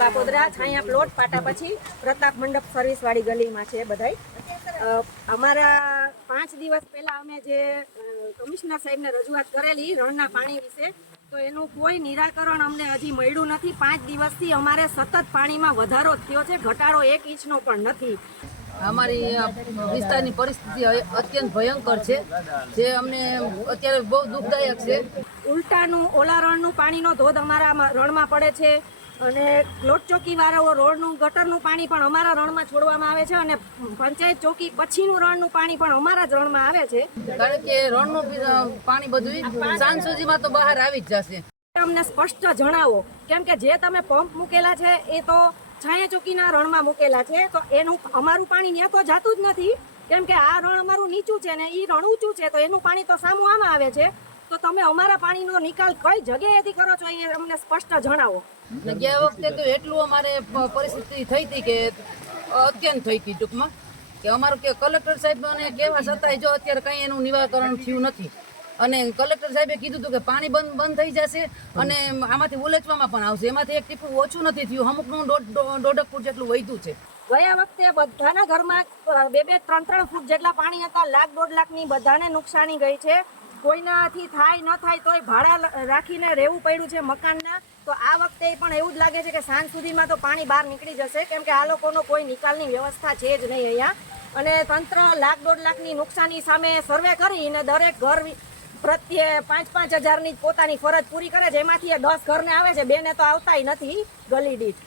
બાપોદરા છાયા plot પાટા પછી પ્રતાપ મંડપ સર્વિસવાળી ગલીમાં છે બધાય. અમારા પાંચ દિવસ પહેલા અમે જે કમિશનર સાહેબને રજૂઆત કરેલી રણના પાણી વિશે તો એનું કોઈ નિરાકરણ અમને હજી મળ્યું નથી. પાંચ દિવસથી અમારે સતત પાણીમાં વધારો થયો છે. ઘટાડો એક ઇંચનો પણ નથી. અમારી વિસ્તારની પરિસ્થિતિ અત્યંત ભયંકર છે જે અમને અત્યારે બહુ દુઃખદાયક છે. ઉલટાનું ઓલા રણનું પાણીનો ધોધ અમારા રણમાં પડે છે. અને લોટ ચોકી વાળાઓ રોડનું ગટરનું પાણી પણ અમારા રણમાં છોડવામાં આવે છે અને પંચાયત ચોકી પછીનું રણનું પાણી પણ અમારા જ રણમાં આવે છે. કારણ કે રણનું પાણી બધું સાંજ સુધીમાં તો બહાર આવી જ જશે. અમને સ્પષ્ટ જણાવો કેમ કે જે તમે પંપ મૂકેલા છે એ તો છાયા ચોકીના રણમાં મૂકેલા છે તો એનું અમારું પાણી ત્યાં તો જાતું જ નથી. કેમ કે આ રણ અમારું નીચું છે ને એ રણ ઊંચું છે તો એનું પાણી તો સામું આમાં આવે છે. તો તમે અમારા પાણીનો નિકાલ કઈ જગ્યાએથી કરો છો એ અમને સ્પષ્ટ જણાવો. ગયા વખતે તો એટલું અમારે પરિસ્થિતિ થઈ હતી કે અત્યંત થઈ હતી ટૂંકમાં. કે અમારું કે કલેક્ટર સાહેબને કહેવા છતાંય જો અત્યારે કંઈ એનું નિવારણ થયું નથી. અને કલેક્ટર સાહેબે કીધું હતું કે પાણી બંધ બંધ થઈ જશે અને આમાંથી ઉલેચવામાં પણ આવશે. એમાંથી એક ટીપું ઓછું નથી થયું. અમુકનું દોઢ ફૂટ જેટલું વધ્યું છે. ગયા વખતે બધાના ઘરમાં બે બે ત્રણ ત્રણ ફૂટ જેટલા પાણી હતા. લાખ દોઢ લાખની બધાને નુકસાની ગઈ છે. કોઈનાથી થાય, ન થાય તોય ભાડા રાખીને રહેવું પડ્યું છે મકાનના. તો આ વખતે પણ એવું જ લાગે છે કે સાંજ સુધીમાં તો પાણી બહાર નીકળી જશે. કેમ કે આ લોકોનો કોઈ નિકાલની વ્યવસ્થા છે જ નહીં અહીંયા. અને તંત્ર લાખ દોઢ લાખની નુકસાની સામે સર્વે કરીને દરેક ઘર પ્રત્યે પાંચ પાંચ હજારની પોતાની ફરજ પૂરી કરે છે. એમાંથી દસ ઘરને આવે છે. બેને તો આવતાય નથી ગલી દીઠ.